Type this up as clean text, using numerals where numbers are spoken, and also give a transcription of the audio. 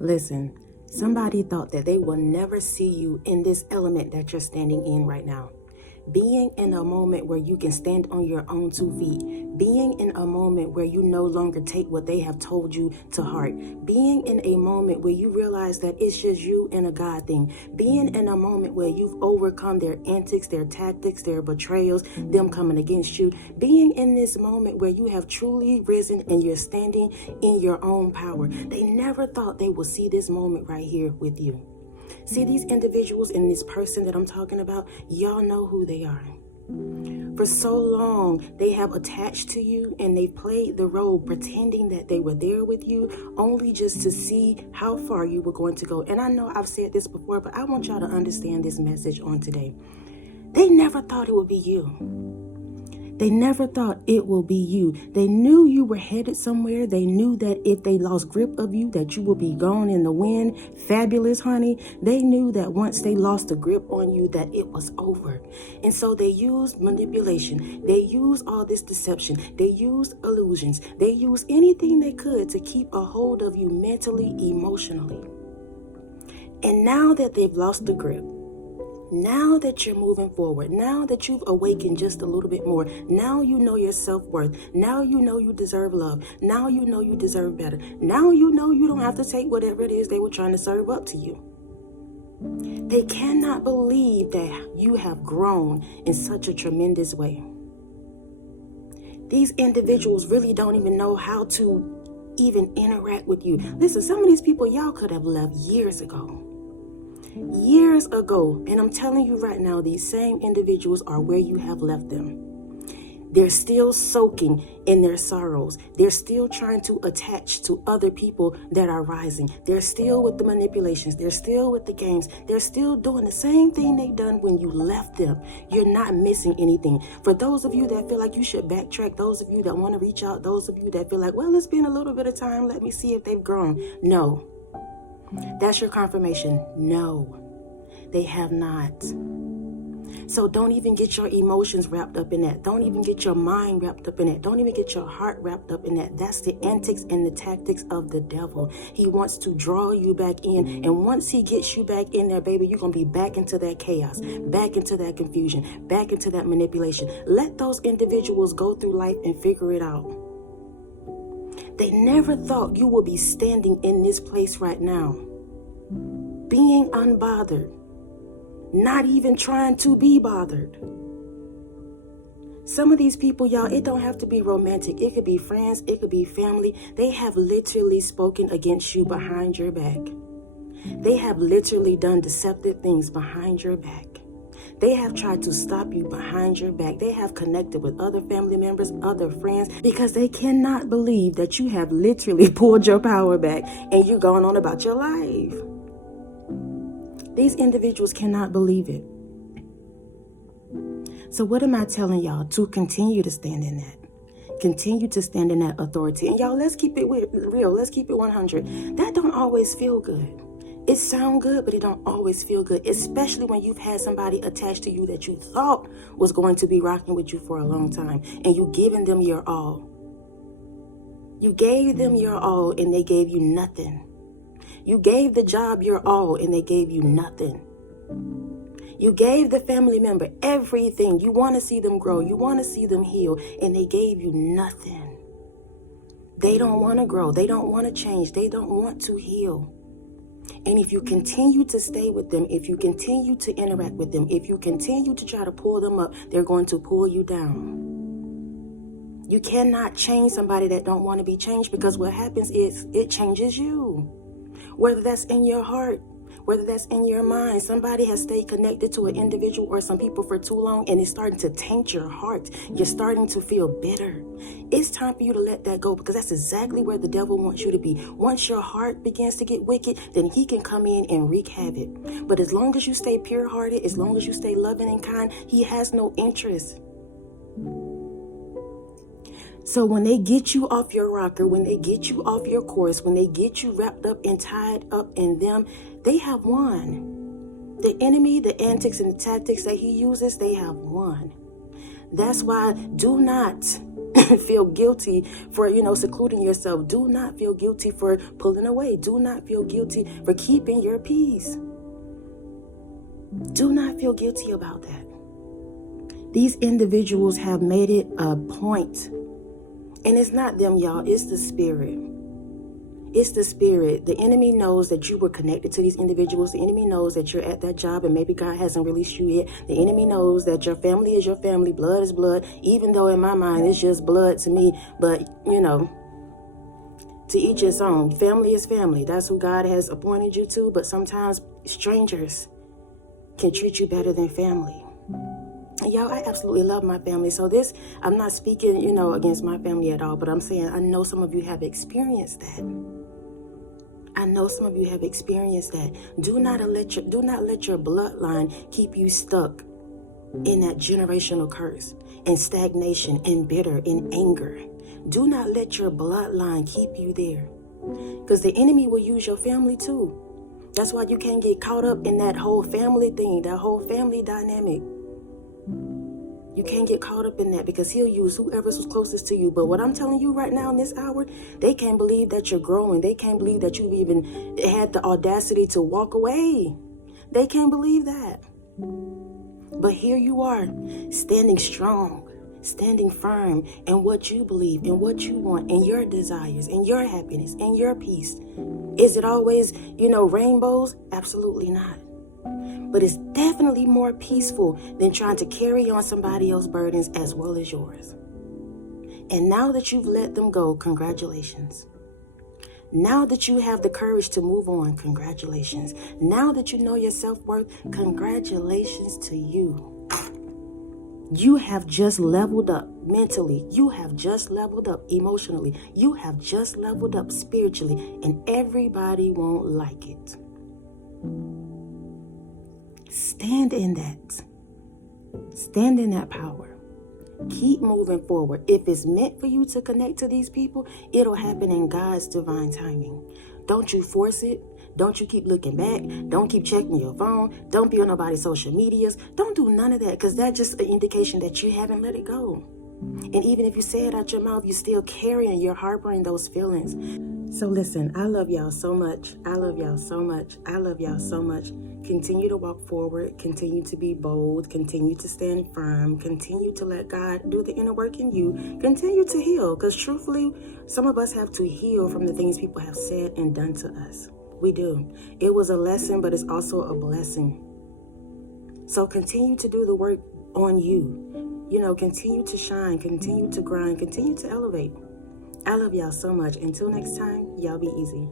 Listen, somebody thought that they will never see you in this element that you're standing in right now. Being in a moment where you can stand on your own 2 feet. Being in a moment where you no longer take what they have told you to heart. Being in a moment where you realize that it's just you and a God thing. Being in a moment where you've overcome their antics, their tactics, their betrayals, them coming against you. Being in this moment where you have truly risen and you're standing in your own power. They never thought they would see this moment right here with you. See, these individuals and this person that I'm talking about, y'all know who they are. For so long, they have attached to you and they played the role pretending that they were there with you only just to see how far you were going to go. And I know I've said this before, but I want y'all to understand this message on today. They never thought it would be you. They never thought it will be you. They knew you were headed somewhere. They knew that if they lost grip of you, that you would be gone in the wind. Fabulous, honey. They knew that once they lost the grip on you, that it was over. And so they used manipulation. They used all this deception. They used illusions. They used anything they could to keep a hold of you mentally, emotionally. And now that they've lost the grip, now that you're moving forward, now that you've awakened just a little bit more, now you know your self-worth, now you know you deserve love, now you know you deserve better, now you know you don't have to take whatever it is they were trying to serve up to you. They cannot believe that you have grown in such a tremendous way. These individuals really don't even know how to even interact with you. Listen, some of these people y'all could have left years ago. Years ago, and I'm telling you right now, these same individuals are where you have left them. They're still soaking in their sorrows. They're still trying to attach to other people that are rising. They're still with the manipulations. They're still with the games. They're still doing the same thing they done when you left them. You're not missing anything. For those of you that feel like you should backtrack, those of you that want to reach out, those of you that feel like, well, it's been a little bit of time, let me see if they've grown. No. That's your confirmation. No, they have not. So don't even get your emotions wrapped up in that. Don't even get your mind wrapped up in that. Don't even get your heart wrapped up in that. That's the antics and the tactics of the devil. He wants to draw you back in. And once he gets you back in there, baby, you're going to be back into that chaos, back into that confusion, back into that manipulation. Let those individuals go through life and figure it out. They never thought you would be standing in this place right now, being unbothered, not even trying to be bothered. Some of these people, y'all, it don't have to be romantic. It could be friends. It could be family. They have literally spoken against you behind your back. They have literally done deceptive things behind your back. They have tried to stop you behind your back. They have connected with other family members, other friends, because they cannot believe that you have literally pulled your power back and you're going on about your life. These individuals cannot believe it. So what am I telling y'all? To continue to stand in that. Continue to stand in that authority. And y'all, let's keep it real. Let's keep it 100. That don't always feel good. It sounds good, but it don't always feel good, especially when you've had somebody attached to you that you thought was going to be rocking with you for a long time, and you giving them your all. You gave them your all, and they gave you nothing. You gave the job your all, and they gave you nothing. You gave the family member everything. You want to see them grow. You want to see them heal, and they gave you nothing. They don't want to grow. They don't want to change. They don't want to heal. And if you continue to stay with them, if you continue to interact with them, if you continue to try to pull them up, they're going to pull you down. You cannot change somebody that don't want to be changed, because what happens is it changes you. Whether that's in your heart, whether that's in your mind, somebody has stayed connected to an individual or some people for too long, and it's starting to taint your heart. You're starting to feel bitter. It's time for you to let that go, because that's exactly where the devil wants you to be. Once your heart begins to get wicked, then he can come in and wreak havoc. But as long as you stay pure-hearted, as long as you stay loving and kind, he has no interest. So when they get you off your rocker, when they get you off your course, when they get you wrapped up and tied up in them, they have won. The enemy, the antics and the tactics that he uses, they have won. That's why do not feel guilty for, secluding yourself. Do not feel guilty for pulling away. Do not feel guilty for keeping your peace. Do not feel guilty about that. These individuals have made it a point. And it's not them, y'all. It's the spirit. It's the spirit. The enemy knows that you were connected to these individuals. The enemy knows that you're at that job and maybe God hasn't released you yet. The enemy knows that your family is your family. Blood is blood. Even though in my mind it's just blood to me. But, to each his own. Family is family. That's who God has appointed you to. But sometimes strangers can treat you better than family. And y'all, I absolutely love my family. So I'm not speaking, against my family at all. But I'm saying I know some of you have experienced that. I know some of you have experienced that. Do not let your bloodline keep you stuck in that generational curse and stagnation and bitter and anger. Do not let your bloodline keep you there, because the enemy will use your family too. That's why you can't get caught up in that whole family thing, that whole family dynamic. You can't get caught up in that, because he'll use whoever's closest to you. But what I'm telling you right now in this hour, they can't believe that you're growing. They can't believe that you've even had the audacity to walk away. They can't believe that. But here you are, standing strong, standing firm in what you believe, in what you want, in your desires, in your happiness, in your peace. Is it always, rainbows? Absolutely not. But it's definitely more peaceful than trying to carry on somebody else's burdens as well as yours. And now that you've let them go, congratulations. Now that you have the courage to move on, congratulations. Now that you know your self-worth, congratulations to you. You have just leveled up mentally. You have just leveled up emotionally. You have just leveled up spiritually. And everybody won't like it. Stand in that. Stand in that power. Keep moving forward. If it's meant for you to connect to these people, it'll happen in God's divine timing. Don't you force it. Don't you keep looking back. Don't keep checking your phone. Don't be on nobody's social medias. Don't do none of that, because that's just an indication that you haven't let it go. And even if you say it out your mouth, you're still carrying, you're harboring those feelings. So listen, I love y'all so much. I love y'all so much. I love y'all so much. Continue to walk forward. Continue to be bold. Continue to stand firm. Continue to let God do the inner work in you. Continue to heal, because truthfully, some of us have to heal from the things people have said and done to us. We do. It was a lesson, but it's also a blessing. So continue to do the work on you. Continue to shine. Continue to grind. Continue to elevate. I love y'all so much. Until next time, y'all be easy.